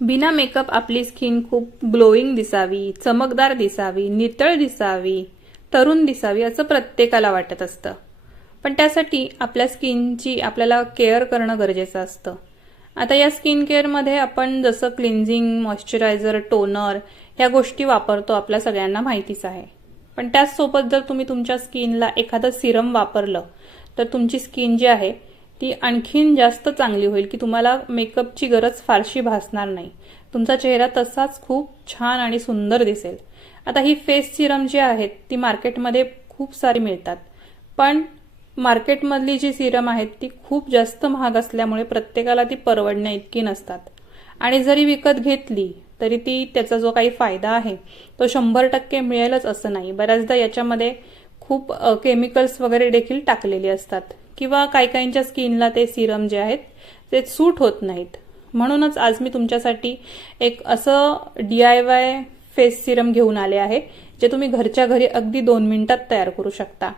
बिना मेकअप आपली स्किन खूप ग्लोईंग दिसावी चमकदार दिसावी नितळ दिसावी तरुण दिसावी असं प्रत्येकाला वाटत असतं. पण त्यासाठी आपल्या स्किनची आपल्याला केअर करणं गरजेचं असतं. आता या स्किन केअरमध्ये आपण जसं क्लिन्झिंग मॉइश्चरायझर टोनर ह्या गोष्टी वापरतो आपल्या सगळ्यांना माहितीच आहे. पण त्याचसोबत जर तुम्ही तुमच्या स्किनला एखादं सिरम वापरलं तर तुमची स्किन जी आहे ती आणखीन जास्त चांगली होईल की तुम्हाला मेकअपची गरज फारशी भासणार नाही. तुमचा चेहरा तसाच खूप छान आणि सुंदर दिसेल. आता ही फेस सिरम जी आहेत ती मार्केटमध्ये खूप सारी मिळतात. पण मार्केटमधली जी सिरम आहेत ती खूप जास्त महाग असल्यामुळे प्रत्येकाला ती परवडण्या इतकी नसतात. आणि जरी विकत घेतली तरी ती त्याचा जो काही फायदा आहे तो शंभर टक्के मिळेलच असं नाही. बऱ्याचदा याच्यामध्ये खूप केमिकल्स वगैरे देखील टाकलेली असतात. किंवा काही काहींच्या स्किनला ते सिरम जे आहेत ते सूट होत नाहीत. म्हणूनच आज मी तुमच्यासाठी एक असं D I Y face serum घेऊन आले आहे जे तुम्ही घरच्या घरी अगदी दोन मिनिटात तयार करू शकता.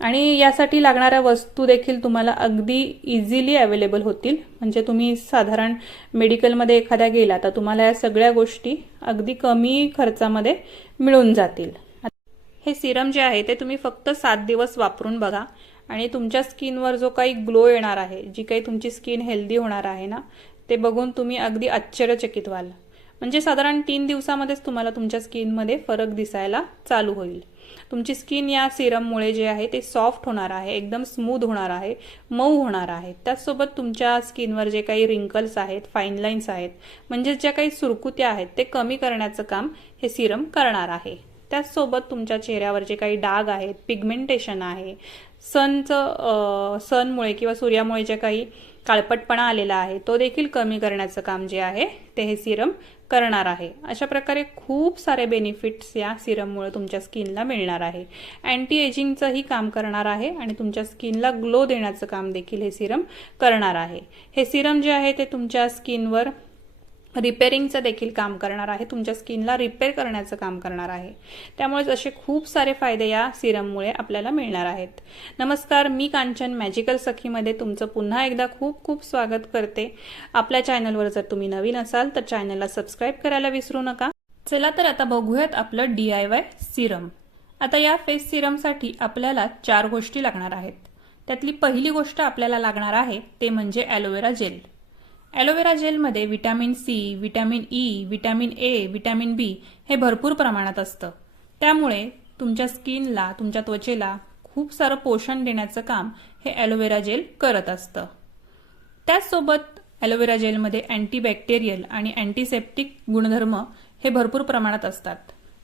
आणि यासाठी लागणाऱ्या वस्तू देखील तुम्हाला अगदी इझिली अवेलेबल होतील. म्हणजे तुम्ही साधारण मेडिकलमध्ये एखाद्या गेला तर तुम्हाला या सगळ्या गोष्टी अगदी कमी खर्चामध्ये मिळून जातील. हे सिरम जे आहे ते तुम्ही फक्त सात दिवस वापरून बघा. आणि तुमच्या स्किनवर जो काही ग्लो येणार आहे जी काही तुमची स्किन हेल्दी होणार आहे ना ते बघून तुम्ही अगदी आश्चर्यचकित व्हाल. म्हणजे साधारण तीन दिवसामध्येच तुम्हाला तुमच्या स्किनमध्ये फरक दिसायला चालू होईल. तुमची स्किन या सिरममुळे जे आहे ते सॉफ्ट होणार आहे एकदम स्मूथ होणार आहे मऊ होणार आहे. त्याचसोबत तुमच्या स्किनवर जे काही रिंकल्स आहेत फाईन लाईन्स आहेत म्हणजे ज्या काही सुरकुत्या आहेत ते कमी करण्याचं काम हे सिरम करणार आहे. त्याचसोबत तुमच्या चेहऱ्यावर जे काही डाग आहेत पिगमेंटेशन आहे सनचं सनमुळे किंवा सूर्यामुळे जे काही काळपटपणा आलेला आहे तो देखील कमी करण्याचं काम जे आहे ते हे सिरम करणार आहे. अशा प्रकारे खूप सारे बेनिफिट्स या सिरममुळे तुमच्या स्किनला मिळणार आहे. अँटी एजिंगचंही काम करणार आहे आणि तुमच्या स्किनला ग्लो देण्याचं काम देखील हे सिरम करणार आहे. हे सिरम जे आहे ते तुमच्या स्किनवर रिपेअरिंगचं देखील काम करणार आहे. तुमच्या स्किनला रिपेअर करण्याचं काम करणार आहे. त्यामुळेच असे खूप सारे फायदे या सिरममुळे आपल्याला मिळणार आहेत. नमस्कार मी कांचन मॅजिकल सखीमध्ये तुमचं पुन्हा एकदा खूप खूप स्वागत करते. आपल्या चॅनलवर जर तुम्ही नवीन असाल तर चॅनलला सबस्क्राईब करायला विसरू नका. चला तर आता बघूयात आपलं डी आय वाय सिरम. आता या फेस सिरमसाठी आपल्याला चार गोष्टी लागणार आहेत. त्यातली पहिली गोष्ट आपल्याला लागणार आहे ते म्हणजे aloe vera gel. Aloe vera जेलमध्ये vitamin C vitamin E vitamin A vitamin B हे भरपूर प्रमाणात असतं. त्यामुळे तुमच्या स्किनला तुमच्या त्वचेला खूप सारं पोषण देण्याचं काम हे ॲलोवेरा जेल करत असतं. त्याचसोबत ॲलोवेरा जेलमध्ये अँटीबॅक्टेरियल आणि अँटीसेप्टिक गुणधर्म हे भरपूर प्रमाणात असतात.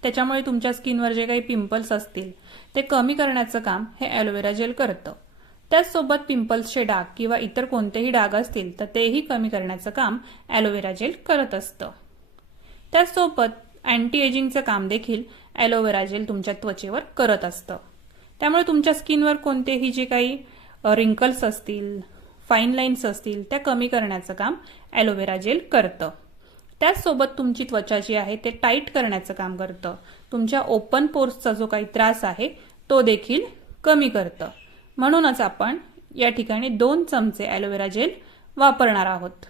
त्याच्यामुळे तुमच्या स्किनवर जे काही पिंपल्स असतील ते कमी करण्याचं काम हे ॲलोवेरा जेल करतं. त्याचसोबत पिंपल्सचे डाग किंवा इतर कोणतेही डाग असतील तर तेही कमी करण्याचं काम ॲलोवेरा जेल करत असतं. त्याचसोबत अँटी एजिंगचं काम देखील ॲलोवेरा जेल तुमच्या त्वचेवर करत असतं. त्यामुळे तुमच्या स्किनवर कोणतेही जे काही रिंकल्स असतील फाईन लाईन्स असतील त्या कमी करण्याचं काम ॲलोवेरा जेल करतं. त्याचसोबत तुमची त्वचा जी आहे ते टाईट करण्याचं काम करतं. तुमच्या ओपन पोर्सचा जो काही त्रास आहे तो देखील कमी करतं. म्हणूनच आपण या ठिकाणी दोन चमचे ॲलोवेरा जेल वापरणार आहोत.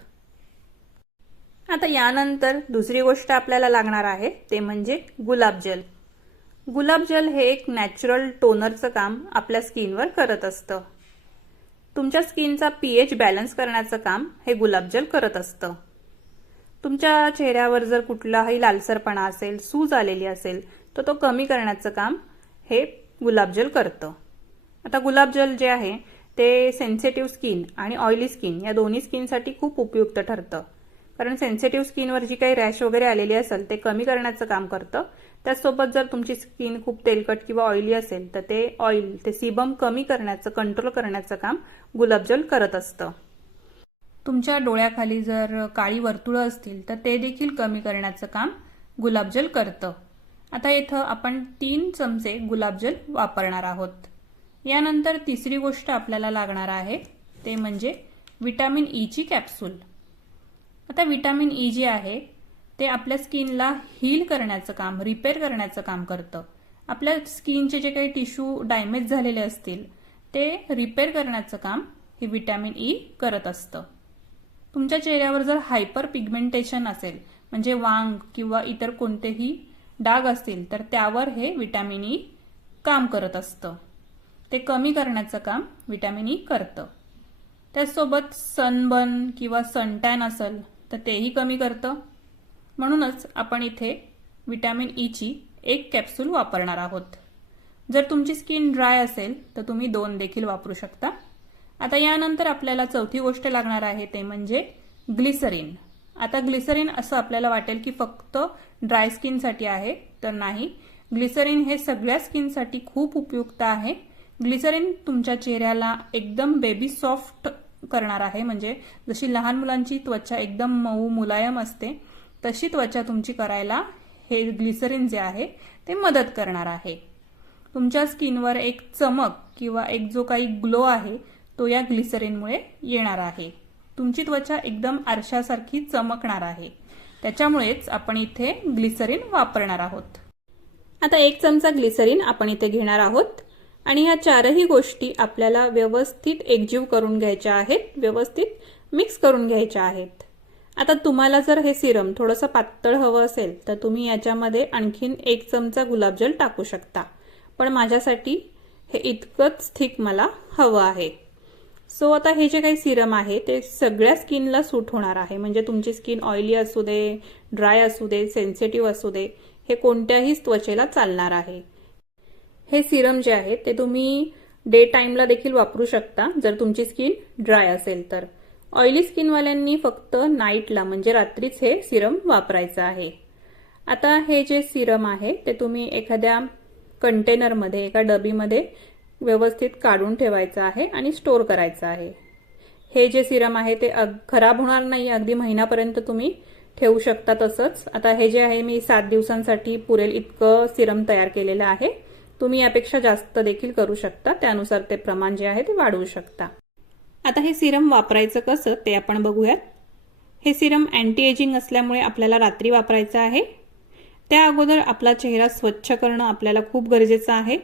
आता यानंतर दुसरी गोष्ट आपल्याला लागणार आहे ते म्हणजे गुलाबजल गुलाबजल हे एक नॅचरल टोनरचं काम आपल्या स्किनवर करत असतं. तुमच्या स्किनचा पीएच बॅलन्स करण्याचं काम हे गुलाब जेल करत असतं. तुमच्या चेहऱ्यावर जर कुठलाही लालसरपणा असेल सूज आलेली असेल तर तो कमी करण्याचं काम हे गुलाबजल करतं. आता गुलाबजल जे आहे ते सेन्सिटिव्ह स्किन आणि ऑइली स्किन या दोन्ही स्किनसाठी खूप उपयुक्त ठरतं. कारण सेन्सिटिव्ह स्किनवर जी काही रॅश वगैरे आलेली असेल ते कमी करण्याचं काम करतं. त्याचसोबत जर तुमची स्किन खूप तेलकट किंवा ऑइली असेल तर ते ऑइल ते सिबम कमी करण्याचं कंट्रोल करण्याचं काम गुलाबजल करत असतं. तुमच्या डोळ्याखाली जर काळी वर्तुळं असतील तर ते देखील कमी करण्याचं काम गुलाबजल करतं. आता इथं आपण तीन चमचे गुलाबजल वापरणार आहोत. यानंतर तिसरी गोष्ट आपल्याला लागणार आहे ते म्हणजे विटॅमिन ईची e कॅप्सूल. आता विटॅमिन ई e जे आहे ते आपल्या स्किनला हील करण्याचं काम रिपेअर करण्याचं काम करतं. आपल्या स्किनचे जे काही टिश्यू डॅमेज झालेले असतील ते रिपेअर करण्याचं काम हे विटॅमिन ई e करत असतं. तुमच्या चेहऱ्यावर जर हायपर पिगमेंटेशन असेल म्हणजे वांग किंवा इतर कोणतेही डाग असतील तर त्यावर हे विटॅमिन ई काम करत असतं. ते कमी करण्याचं काम विटॅमिन ई करतं. त्याचसोबत सनबर्न किंवा सनटॅन असेल तर तेही कमी करतं. म्हणूनच आपण इथे विटॅमिन ईची एक कॅप्सूल वापरणार आहोत. जर तुमची स्किन ड्राय असेल तर तुम्ही दोन देखील वापरू शकता. आता यानंतर आपल्याला चौथी गोष्ट लागणार आहे ते म्हणजे ग्लिसरीन. आता ग्लिसरीन असं आपल्याला वाटेल की फक्त ड्राय स्किनसाठी आहे तर नाही. ग्लिसरीन हे सगळ्या स्किनसाठी खूप उपयुक्त आहे. ग्लिसरीन तुमच्या चेहऱ्याला एकदम बेबी सॉफ्ट करणार आहे. म्हणजे जशी लहान मुलांची त्वचा एकदम मऊ मुलायम असते तशी त्वचा तुमची करायला हे ग्लिसरीन जे आहे ते मदत करणार आहे. तुमच्या स्किनवर एक चमक किंवा एक जो काही ग्लो आहे तो या ग्लिसरीनमुळे येणार आहे. तुमची त्वचा एकदम आरशासारखी चमकणार आहे. त्याच्यामुळेच आपण इथे ग्लिसरीन वापरणार आहोत. आता एक चमचा ग्लिसरीन आपण इथे घेणार आहोत. आणि ह्या चारही गोष्टी आपल्याला व्यवस्थित एकजीव करून घ्यायच्या आहेत व्यवस्थित मिक्स करून घ्यायच्या आहेत. आता तुम्हाला जर हे सिरम थोडंसं पातळ हवं असेल तर तुम्ही याच्यामध्ये आणखीन एक चमचा गुलाबजल टाकू शकता. पण माझ्यासाठी हे इतकंच थिक मला हवं आहे. सो आता हे जे काही सिरम आहे ते सगळ्या स्किनला सूट होणार आहे. म्हणजे तुमची स्किन ऑइली असू दे ड्राय असू दे सेन्सिटिव्ह असू दे हे कोणत्याही त्वचेला चालणार आहे. हे सिरम जे आहे ते तुम्ही डे टाईमला देखील वापरू शकता जर तुमची स्किन ड्राय असेल तर. ऑइली स्किनवाल्यांनी फक्त नाईटला म्हणजे रात्रीच हे सिरम वापरायचं आहे. आता हे जे सिरम आहे ते तुम्ही एखाद्या कंटेनरमध्ये एका डबीमध्ये व्यवस्थित काढून ठेवायचं आहे आणि स्टोअर करायचं आहे. हे जे सिरम आहे ते खराब होणार नाही अगदी महिनापर्यंत तुम्ही ठेवू शकता तसंच. आता हे जे आहे मी सात दिवसांसाठी पुरेल इतकं सिरम तयार केलेलं आहे. तुम्ही यापेक्षा जास्त देखील करू शकता. त्यानुसार ते प्रमाण जे आहे ते वाढवू शकता. आता हे सिरम वापरायचं कसं ते आपण बघूयात. हे सिरम अँटी एजिंग असल्यामुळे आपल्याला रात्री वापरायचं आहे. त्या अगोदर आपला चेहरा स्वच्छ करणं आपल्याला खूप गरजेचं आहे.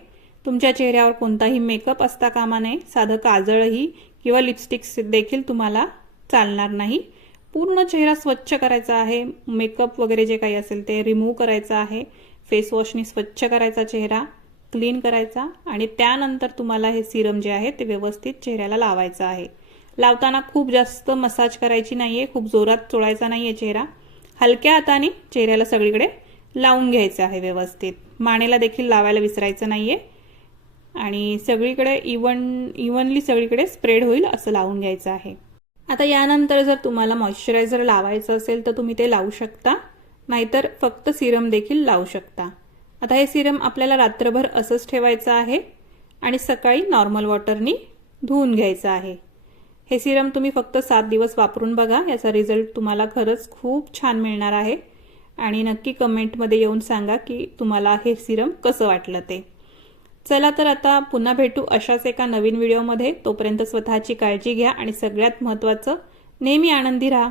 तुमच्या चेहऱ्यावर कोणताही मेकअप असता कामा नये. साधं काजळही किंवा लिपस्टिक्स देखील तुम्हाला चालणार नाही. पूर्ण चेहरा स्वच्छ करायचा आहे. मेकअप वगैरे जे काही असेल ते रिमूव्ह करायचं आहे. फेस वॉशनी स्वच्छ करायचा चेहरा. क्लीन करायचा आणि त्यानंतर तुम्हाला हे सिरम जे आहे ते व्यवस्थित चेहऱ्याला लावायचं आहे. लावताना खूप जास्त मसाज करायची नाहीये खूप जोरात चोळायचा आहे चेहरा. हलक्या हाताने चेहऱ्याला सगळीकडे लावून घ्यायचं आहे व्यवस्थित. मानेला देखील लावायला विसरायचं नाहीये. आणि सगळीकडे इवन इवनली सगळीकडे स्प्रेड होईल असं लावून घ्यायचं आहे. आता यानंतर जर तुम्हाला मॉइश्चरायझर लावायचं असेल तर तुम्ही ते लावू शकता. नाहीतर फक्त सिरम देखील लावू शकता. आता हे सिरम आपल्याला रात्रभर असंच ठेवायचं आहे आणि सकाळी नॉर्मल वॉटरनी धुवून घ्यायचं आहे. हे सिरम तुम्ही फक्त सात दिवस वापरून बघा याचा रिझल्ट तुम्हाला खरंच खूप छान मिळणार आहे. आणि नक्की कमेंटमध्ये येऊन सांगा की तुम्हाला हे सिरम कसं वाटलं ते. चला तर आता पुन्हा भेटू अशाच एका नवीन व्हिडिओमध्ये तोपर्यंत स्वतःची काळजी घ्या आणि सगळ्यात महत्त्वाचं नेहमी आनंदी राहा.